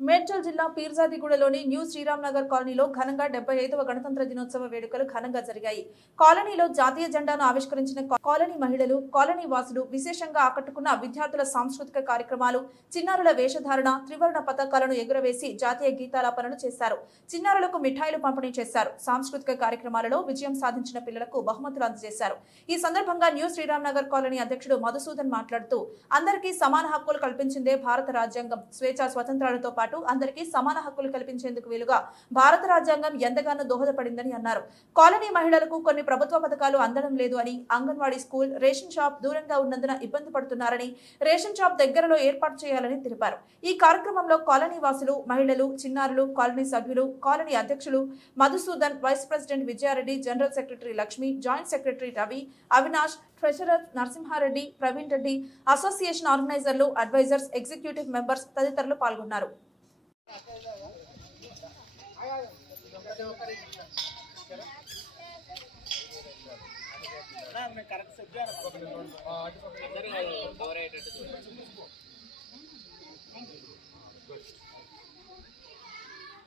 మేడ్చల్ జిల్లా పీర్జాదిగూడలోని న్యూ శ్రీరామ్ నగర్ కాలనీలో ఘనంగా డెబ్బై ఐదవ గణతంత్ర దినోత్సవ వేడుకలు ఘనంగా జరిగాయి. కాలనీలో జాతీయ జెండాను ఆవిష్కరించిన కాలనీ మహిళలు కాలనీ వాసులు విశేషంగా ఆకట్టుకున్న విద్యార్థుల సాంస్కృతిక కార్యక్రమాలు చిన్నారుల వేషధారణ త్రివర్ణ పతాకాలను ఎగురవేసి జాతీయ గీతాలాపనలు చేశారు. చిన్నారులకు మిఠాయిలు పంపిణీ చేశారు. సాంస్కృతిక కార్యక్రమాలలో విజయం సాధించిన పిల్లలకు బహుమతులు అందజేశారు. ఈ సందర్భంగా న్యూ శ్రీరామ్ నగర్ కాలనీ అధ్యక్షుడు మధుసూదన్ మాట్లాడుతూ అందరికీ సమాన హక్కులు కల్పించిందే భారత రాజ్యాంగం. స్వేచ్ఛా స్వతంత్రాలతో పాటు అందరికీ సమాన హక్కులు కల్పించేందుకు వీలుగా భారత రాజ్యాంగం ఎంతగానో దోహదపడిందని అన్నారు. కాలనీ మహిళలకు కొన్ని ప్రభుత్వ పథకాలు అందడం లేదు అని అంగన్వాడీ స్కూల్ రేషన్ షాప్ దూరంగా ఉన్నందున ఇబ్బంది పడుతున్నారని రేషన్ షాప్ దగ్గరలో ఏర్పాటు చేయాలని తెలిపారు. ఈ కార్యక్రమంలో కాలనీ వాసులు మహిళలు చిన్నారులు కాలనీ సభ్యులు కాలనీ అధ్యక్షులు Madhusudan vice president Vijaya Reddy general secretary Lakshmi joint secretary Ravi Avinash treasurer Narasimha Reddy Praveen Reddy association ఆర్గనైజర్లు advisors executive members తదితరులు పాల్గొన్నారు.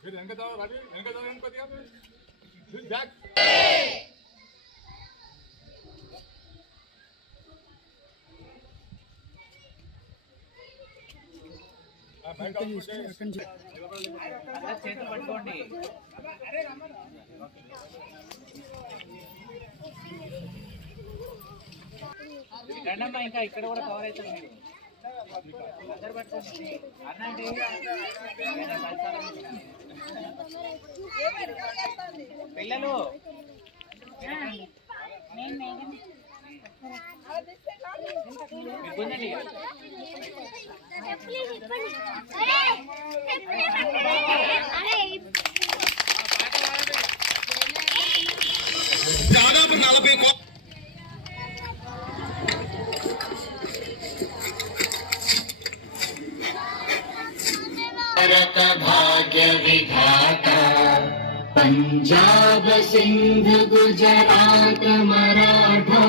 फिर इनका जाओ राजी చేతులు పట్టుకోండి రండమ్మా ఇంకా ఇక్కడ కూడా కవర్ అవుతుంది మీరు అందరు పట్టుకోండి అన్న అంటే పిల్లలు మీరు గుంజండి దాదాపు నలభై కో भारत भाग्य विधाता पंजाब सिंध गुजरात मराठा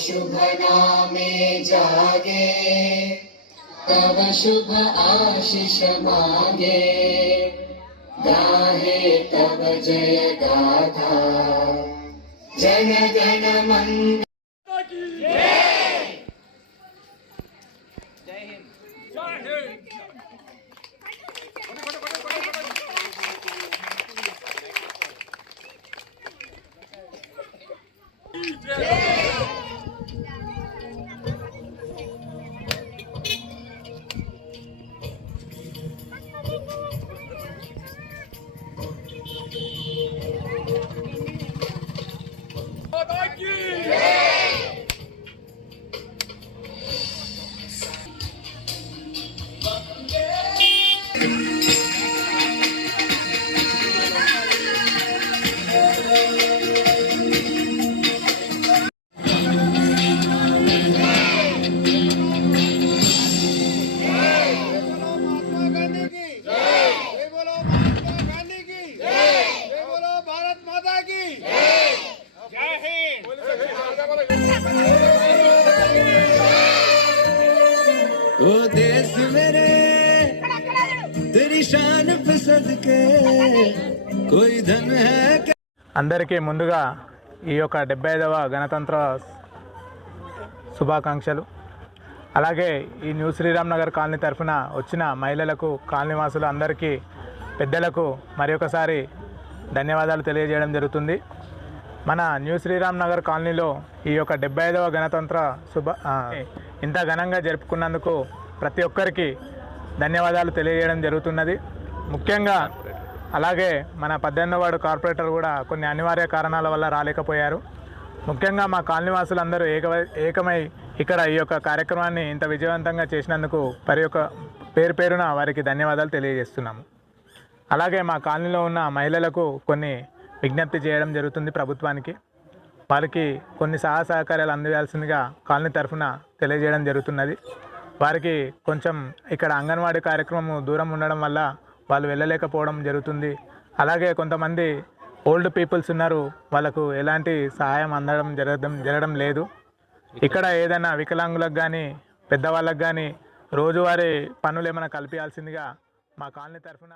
शुभ नामे जागे तब शुभ आशीष मांगे गाहे तब जय गाथा जन जन मंग ओ देश मेरे तेरी शान पे सदके कोई धन है क्या అందరికీ ముందుగా ఈ యొక్క డెబ్బై ఐదవ గణతంత్ర శుభాకాంక్షలు అలాగే ఈ న్యూ శ్రీరామ్ నగర్ కాలనీ తరఫున వచ్చిన మహిళలకు కాలనీ వాసులు అందరికీ పెద్దలకు మరి ఒకసారి ధన్యవాదాలు తెలియజేయడం జరుగుతుంది మన న్యూ శ్రీరామ్ నగర్ కాలనీలో ఈ యొక్క డెబ్బై ఐదవ గణతంత్ర శుభ ఇంత ఘనంగా జరుపుకున్నందుకు ప్రతి ఒక్కరికి ధన్యవాదాలు తెలియజేయడం జరుగుతున్నది. ముఖ్యంగా అలాగే మన పద్దెనిమిదవ కార్పొరేటర్ కూడా కొన్ని అనివార్య కారణాల వల్ల రాలేకపోయారు. ముఖ్యంగా మా కాలనీవాసులందరూ ఏక ఏకమై ఇక్కడ ఈ యొక్క కార్యక్రమాన్ని ఇంత విజయవంతంగా చేసినందుకు పరి యొక్క పేరు పేరున వారికి ధన్యవాదాలు తెలియజేస్తున్నాము. అలాగే మా కాలనీలో ఉన్న మహిళలకు కొన్ని విజ్ఞప్తి చేయడం జరుగుతుంది ప్రభుత్వానికి. వారికి కొన్ని సహాయ సహకార్యాలు అందజేయాల్సిందిగా కాలనీ తరఫున తెలియజేయడం జరుగుతున్నది. వారికి కొంచెం ఇక్కడ అంగన్వాడీ కార్యక్రమం దూరం ఉండడం వల్ల వాళ్ళు వెళ్ళలేకపోవడం జరుగుతుంది. అలాగే కొంతమంది ఓల్డ్ పీపుల్స్ ఉన్నారు వాళ్ళకు ఎలాంటి సహాయం అందడం జరగడం జరగడం లేదు. ఇక్కడ ఏదైనా వికలాంగులకు కానీ పెద్దవాళ్ళకు కానీ రోజువారీ పనులు ఏమైనా కల్పించాల్సిందిగా మా కాలనీ తరఫున